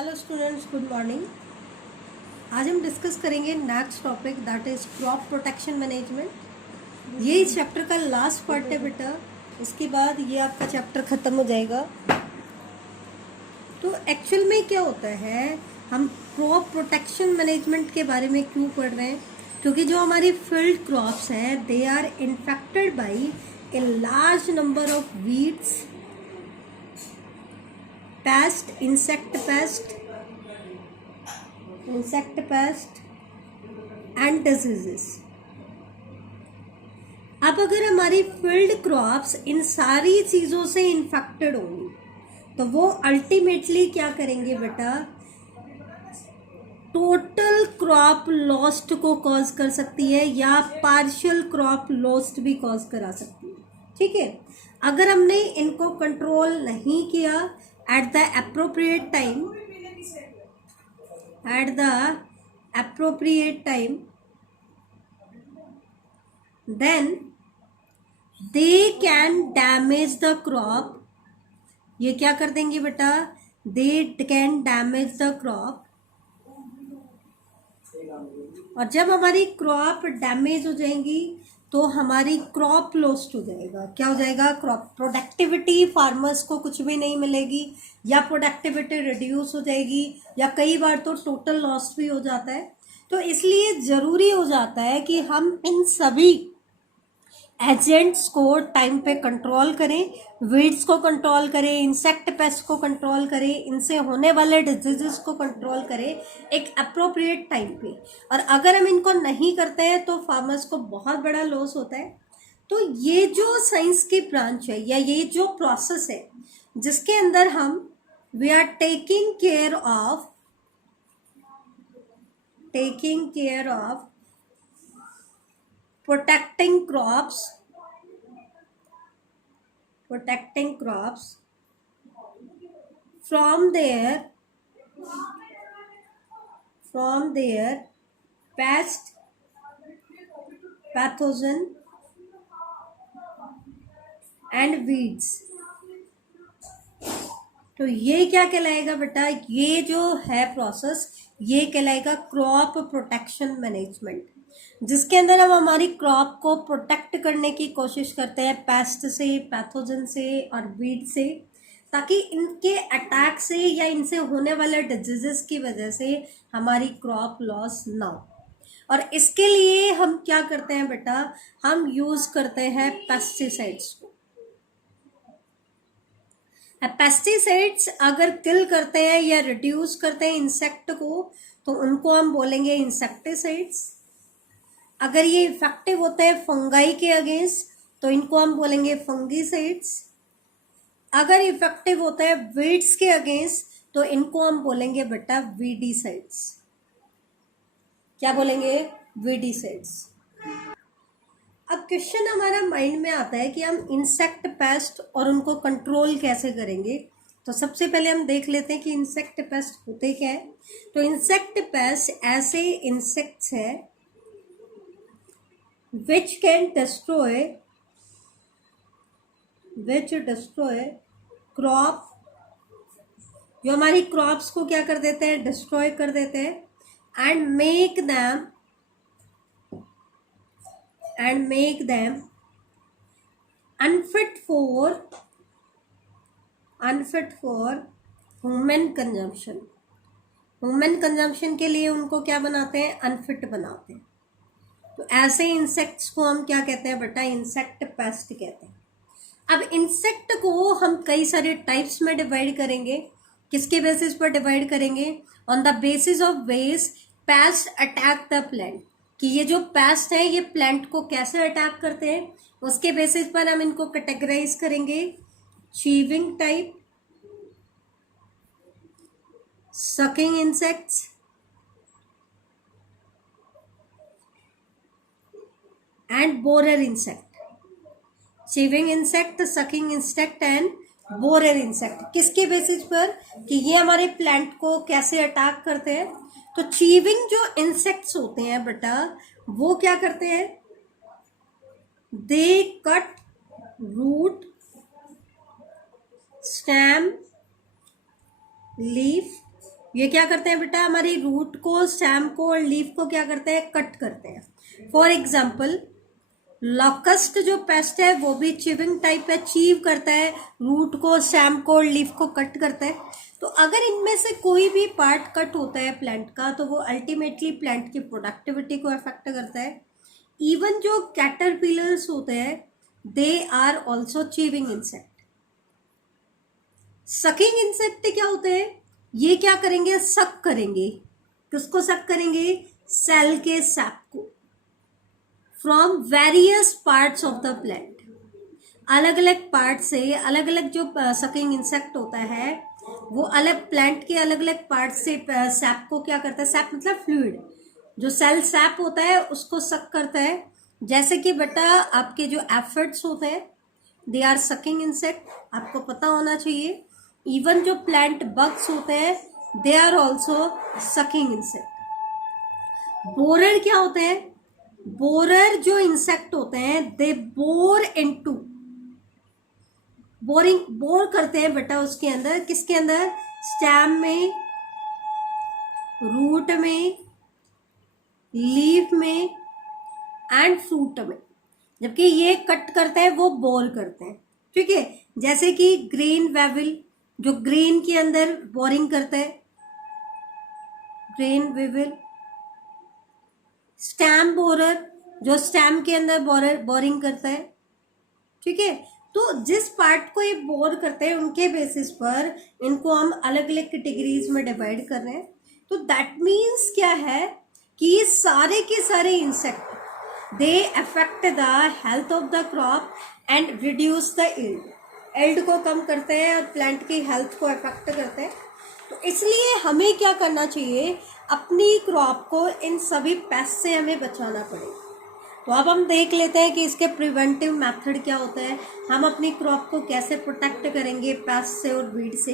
Hello students, good morning. आज हम discuss करेंगे next topic that is crop protection management. ये इस चैप्टर का लास्ट पार्ट है बेटा। इसके बाद ये आपका चैप्टर खत्म हो जाएगा। तो एक्चुअल में क्या होता है, हम क्रॉप प्रोटेक्शन मैनेजमेंट के बारे में क्यों पढ़ रहे हैं? क्योंकि जो हमारी फील्ड क्रॉप्स हैं they are infected by a large number of weeds, pest, insect pest and diseases। अब अगर हमारी फील्ड क्रॉप्स इन सारी चीजों से इन्फेक्टेड होंगी तो वो अल्टीमेटली क्या करेंगे बेटा, टोटल क्रॉप लॉस्ट को कॉज कर सकती है या पार्शियल क्रॉप लॉस्ट भी कॉज करा सकती है। ठीक है, अगर हमने इनको कंट्रोल नहीं किया at the appropriate time, then they can damage the crop। ये क्या कर देंगे बेटा, they can damage the crop। और जब हमारी क्रॉप डैमेज हो जाएंगी तो हमारी क्रॉप लॉस्ट हो जाएगा। क्या हो जाएगा? क्रॉप प्रोडक्टिविटी, फार्मर्स को कुछ भी नहीं मिलेगी या प्रोडक्टिविटी रिड्यूस हो जाएगी या कई बार तो टोटल लॉस भी हो जाता है। तो इसलिए ज़रूरी हो जाता है कि हम इन सभी एजेंट्स को टाइम पे कंट्रोल करें, वीड्स को कंट्रोल करें, इंसेक्ट पेस्ट को कंट्रोल करें, इनसे होने वाले डिजीजेस को कंट्रोल करें एक अप्रोप्रिएट टाइम पे। और अगर हम इनको नहीं करते हैं तो फार्मर्स को बहुत बड़ा लॉस होता है। तो ये जो साइंस की ब्रांच है या ये जो प्रोसेस है जिसके अंदर हम we are taking care of protecting crops from their pest, pathogen and weeds। तो ये क्या कहलाएगा बेटा, ये जो है प्रोसेस ये कहलाएगा क्रॉप प्रोटेक्शन मैनेजमेंट, जिसके अंदर हम हमारी क्रॉप को प्रोटेक्ट करने की कोशिश करते हैं पेस्ट से, पैथोजन से और वीड से, ताकि इनके अटैक से या इनसे होने वाले डिजीजेस की वजह से हमारी क्रॉप लॉस ना हो। और इसके लिए हम क्या करते हैं बेटा, हम यूज करते हैं पेस्टिसाइड्स को। पेस्टिसाइड्स अगर किल करते हैं या रिड्यूस करते हैं इंसेक्ट को तो उनको हम बोलेंगे इंसेक्टिसाइड्स। अगर ये इफेक्टिव होते हैं फंगाई के अगेंस्ट तो इनको हम बोलेंगे फंगीसाइड्स। अगर इफेक्टिव होता है वीड्स के अगेंस्ट तो इनको हम बोलेंगे बेटा वीडीसाइड्स। क्या बोलेंगे? वीडीसाइड्स। अब क्वेश्चन हमारा माइंड में आता है कि हम इंसेक्ट पेस्ट और उनको कंट्रोल कैसे करेंगे। तो सबसे पहले हम देख लेते हैं कि इंसेक्ट पेस्ट होते क्या है। तो इंसेक्ट पेस्ट ऐसे इंसेक्ट्स है which destroy क्रॉप, जो हमारी क्रॉप्स को क्या कर देते हैं, डिस्ट्रॉय कर देते हैं and make them unfit for human consumption के लिए उनको क्या बनाते हैं, अनफिट बनाते हैं। तो ऐसे इंसेक्ट्स को हम क्या कहते हैं बेटा, इंसेक्ट पेस्ट कहते हैं। अब इंसेक्ट को हम कई सारे टाइप्स में डिवाइड करेंगे। किसके बेसिस पर डिवाइड करेंगे? On the basis of ways paste attack the plant, कि ये जो पेस्ट है ये प्लांट को कैसे अटैक करते हैं, उसके बेसिस पर हम इनको कैटेगराइज करेंगे। Chewing type, sucking insects and borer insect. Chewing insect, sucking insect and borer insect. किसके बेसिस पर? कि ये हमारे प्लांट को कैसे अटैक करते हैं। तो चीविंग जो इंसेक्ट्स होते हैं बेटा वो क्या करते हैं, दे कट रूट, स्टेम, लीफ ये क्या करते हैं बेटा, हमारी रूट को, स्टेम को और लीफ को क्या करते हैं, कट करते हैं। फॉर एग्जाम्पल लॉकस्ट जो पेस्ट है वो भी चिविंग टाइप अचीव करता है, रूट को, स्टेम को और लीफ को कट करता है। तो अगर इनमें से कोई भी पार्ट कट होता है प्लांट का तो वो अल्टीमेटली प्लांट की प्रोडक्टिविटी को अफेक्ट करता है। इवन जो कैटरपिलर्स होते हैं they are also chewing insect. Sucking insect क्या होते हैं, ये क्या करेंगे, सक करेंगे। किसको सक करेंगे, सेल के सैप को, from various parts of the plant. अलग अलग पार्ट से अलग अलग जो सकिंग इंसेक्ट होता है वो अलग प्लांट के अलग अलग पार्ट से सैप को क्या करता है, सैप मतलब फ्लूइड, जो सेल सैप होता है उसको सक करता है। जैसे कि बेटा आपके जो एफिड्स होते हैं दे आर सकिंग इंसेक्ट, आपको पता होना चाहिए। इवन जो प्लांट बग्स होते हैं they are also sucking insect. Borer क्या होते हैं, बोरर जो इंसेक्ट होते हैं दे बोर इनटू, बोर करते हैं बेटा उसके अंदर, किसके अंदर, स्टेम में, रूट में, लीफ में एंड फ्रूट में। जबकि ये कट करते हैं वो बोर करते हैं, ठीक है। जैसे कि ग्रेन वेविल जो ग्रेन के अंदर बोरिंग करता है, ग्रेन वेविल। स्टेम बोरर जो स्टेम के अंदर बोरिंग करता है, ठीक है। तो जिस पार्ट को ये बोर करते हैं उनके बेसिस पर इनको हम अलग अलग कैटेगरीज में डिवाइड कर रहे हैं। तो दैट मीन्स क्या है कि सारे के सारे insect they affect the health of the crop and reduce the yield को कम करते हैं और प्लांट की हेल्थ को अफेक्ट करते हैं। तो इसलिए हमें क्या करना चाहिए, अपनी क्रॉप को इन सभी पेस्ट से हमें बचाना पड़ेगा। तो अब हम देख लेते हैं कि इसके प्रिवेंटिव मेथड क्या होता है, हम अपनी क्रॉप को कैसे प्रोटेक्ट करेंगे पेस्ट से और वीड से।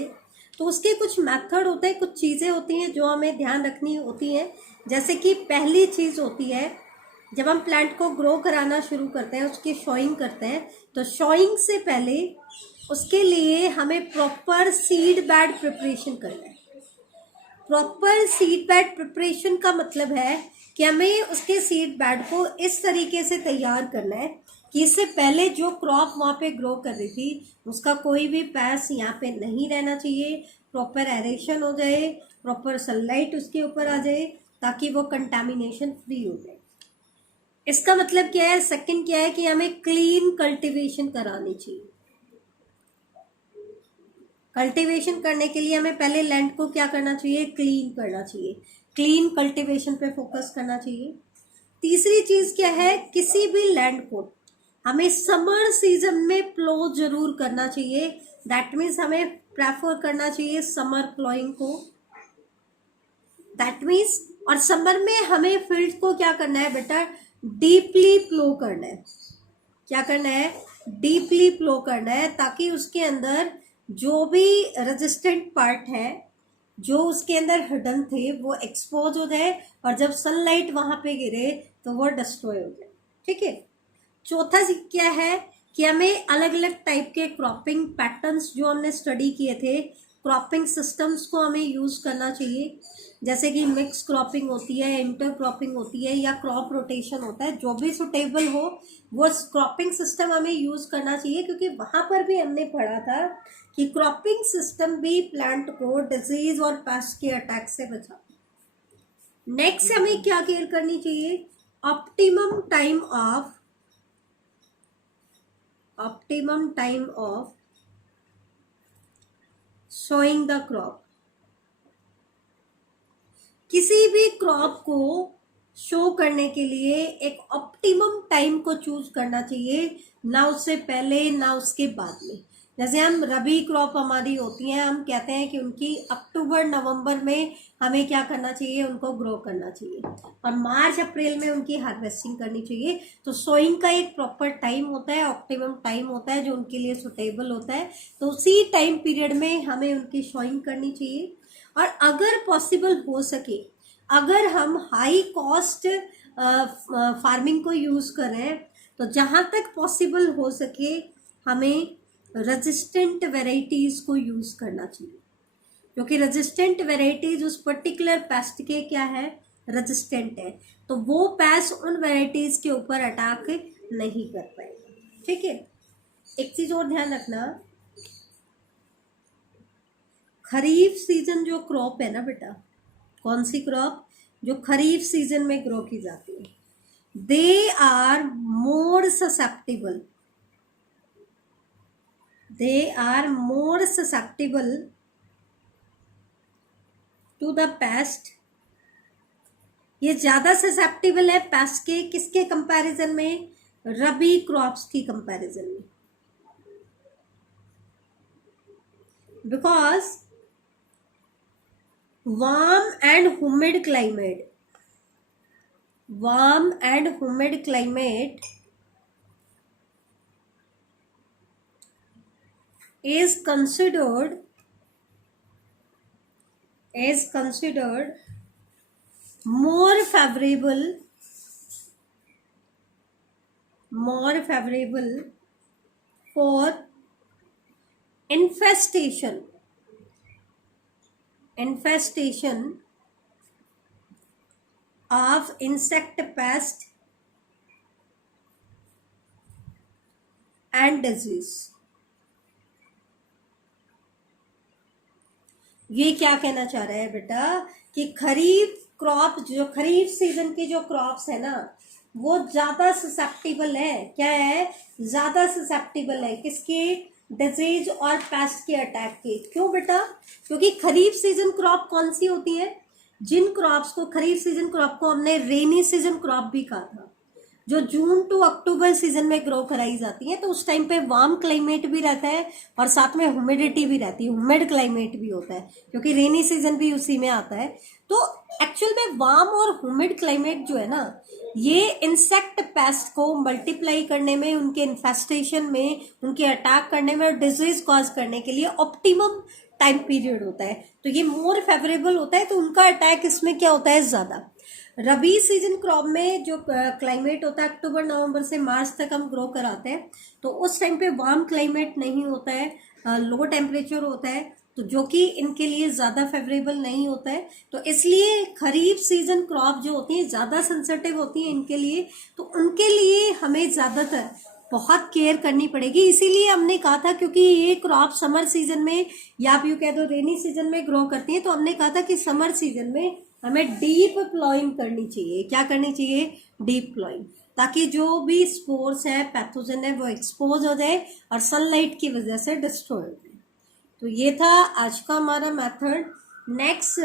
तो उसके कुछ मेथड होते हैं, कुछ चीज़ें होती हैं जो हमें ध्यान रखनी होती हैं। जैसे कि पहली चीज़ होती है, जब हम प्लांट को ग्रो कराना शुरू करते हैं, उसकी शॉइंग करते हैं, तो शॉइंग से पहले उसके लिए हमें प्रॉपर सीड बेड प्रिपरेशन करना है। प्रॉपर सीड बेड प्रिपरेशन का मतलब है कि हमें उसके सीड बेड को इस तरीके से तैयार करना है कि इससे पहले जो क्रॉप वहाँ पे ग्रो कर रही थी उसका कोई भी पैस यहाँ पे नहीं रहना चाहिए, प्रॉपर एरेशन हो जाए, प्रॉपर सनलाइट उसके ऊपर आ जाए ताकि वो कंटामिनेशन फ्री हो जाए। इसका मतलब क्या है, सेकंड क्या है कि हमें क्लीन कल्टीवेशन करानी चाहिए। कल्टीवेशन करने के लिए हमें पहले लैंड को क्या करना चाहिए, क्लीन करना चाहिए, क्लीन कल्टीवेशन पे फोकस करना चाहिए। तीसरी चीज क्या है, किसी भी लैंड को हमें समर सीजन में प्लो जरूर करना चाहिए। दैट मीन्स हमें प्रेफर करना चाहिए समर प्लोइंग को। दैट मीन्स और समर में हमें फील्ड को क्या करना है बेटा, डीपली प्लो करना है। क्या करना है, डीपली प्लो करना है ताकि उसके अंदर जो भी रेजिस्टेंट पार्ट है जो उसके अंदर हिडन थे वो एक्सपोज हो जाए और जब सनलाइट वहां पे गिरे तो वो डिस्ट्रॉय हो जाए, ठीक है। चौथा क्या है कि हमें अलग अलग टाइप के क्रॉपिंग पैटर्न्स जो हमने स्टडी किए थे, क्रॉपिंग सिस्टम्स को हमें यूज करना चाहिए। जैसे कि मिक्स क्रॉपिंग होती है, इंटर क्रॉपिंग होती है या क्रॉप रोटेशन होता है, जो भी सुटेबल हो वो क्रॉपिंग सिस्टम हमें यूज करना चाहिए। क्योंकि वहां पर भी हमने पढ़ा था कि क्रॉपिंग सिस्टम भी प्लांट को डिजीज और पेस्ट के अटैक से बचाता है। नेक्स्ट हमें क्या केयर करनी चाहिए, optimum time of sowing the crop. किसी भी क्रॉप को शो करने के लिए एक ऑप्टिमम टाइम को चूज करना चाहिए, ना उससे पहले ना उसके बाद में। जैसे हम रबी क्रॉप हमारी होती है, हम कहते हैं कि उनकी अक्टूबर नवंबर में हमें क्या करना चाहिए, उनको ग्रो करना चाहिए और मार्च अप्रैल में उनकी हार्वेस्टिंग करनी चाहिए। तो सोइंग का एक प्रॉपर टाइम होता है, ऑप्टिमम टाइम होता है जो उनके लिए सुटेबल होता है। तो उसी टाइम पीरियड में हमें उनकी सोइंग करनी चाहिए। और अगर पॉसिबल हो सके, अगर हम हाई कॉस्ट फार्मिंग को यूज़ करें तो जहाँ तक पॉसिबल हो सके हमें रेजिस्टेंट वेराइटीज़ को यूज़ करना चाहिए। क्योंकि रेजिस्टेंट वेराइटीज उस पर्टिकुलर पेस्ट के क्या है, रेजिस्टेंट है, तो वो पेस्ट उन वेराइटीज के ऊपर अटैक नहीं कर पाएगा। ठीक है, एक चीज और ध्यान रखना, खरीफ सीजन जो क्रॉप है ना बेटा, कौन सी क्रॉप, जो खरीफ सीजन में ग्रो की जाती है, they are more susceptible, they are more susceptible to the pest, ये ज्यादा ससेप्टिबल है पेस्ट के किसके कंपैरिजन में, रबी क्रॉप्स की कंपैरिजन में, because warm and humid climate, warm and humid climate is considered more favorable for infestation of insect pest and disease। ये क्या कहना चाह रहा है बेटा कि खरीफ क्रॉप, जो खरीफ सीजन की जो क्रॉप्स है ना, वो ज्यादा ससेप्टिबल है, क्या है, ज्यादा ससेप्टिबल है किसके, डिजीज और पेस्ट के अटैक के। क्यों बेटा, क्योंकि खरीफ सीजन क्रॉप कौन सी होती है, जिन क्रॉप्स को, खरीफ सीजन क्रॉप को हमने रेनी सीजन क्रॉप भी कहा था, जो जून टू अक्टूबर सीजन में ग्रो कराई जाती है, तो उस टाइम पे वार्म क्लाइमेट भी रहता है और साथ में ह्यूमिडिटी भी रहती है, ह्यूमिड क्लाइमेट भी होता है, क्योंकि रेनी सीजन भी उसी में आता है। तो एक्चुअल में वार्म और ह्यूमिड क्लाइमेट जो है ना, ये इंसेक्ट पेस्ट को मल्टीप्लाई करने में, उनके इन्फेस्टेशन में, उनके अटैक करने में और डिजीज कॉज करने के लिए ऑप्टिमम टाइम पीरियड होता है, तो ये मोर फेवरेबल होता है, तो उनका अटैक इसमें क्या होता है, ज्यादा। रबी सीजन क्रॉप में जो क्लाइमेट होता है, अक्टूबर नवंबर से मार्च तक हम ग्रो कराते हैं, तो उस टाइम पे वार्म क्लाइमेट नहीं होता है, लो टेम्परेचर होता है, तो जो कि इनके लिए ज़्यादा फेवरेबल नहीं होता है, तो इसलिए खरीफ सीजन क्रॉप जो होती हैं ज़्यादा सेंसिटिव होती हैं इनके लिए, तो उनके लिए हमें ज़्यादातर बहुत केयर करनी पड़ेगी। इसीलिए हमने कहा था, क्योंकि ये क्रॉप समर सीजन में या आप यूँ कह दो रेनी सीजन में ग्रो करती है, तो हमने कहा था कि समर सीजन में हमें डीप प्लॉइंग करनी चाहिए। क्या करनी चाहिए, डीप प्लॉइंग, ताकि जो भी स्पोर्स है, पैथोजन है, वो एक्सपोज हो जाए और सनलाइट की वजह से डिस्ट्रॉय हो जाए। तो ये था आज का हमारा मेथड। नेक्स्ट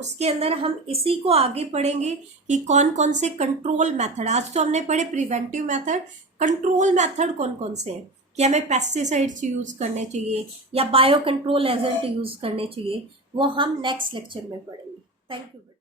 उसके अंदर हम इसी को आगे पढ़ेंगे कि कौन कौन से कंट्रोल मेथड, आज तो हमने पढ़े प्रिवेंटिव मेथड, कंट्रोल मेथड कौन कौन से हैं, कि हमें पेस्टिसाइड्स यूज करने चाहिए या बायो कंट्रोल एजेंट यूज करने चाहिए, वो हम नेक्स्ट लेक्चर में पढ़ेंगे। Thank you.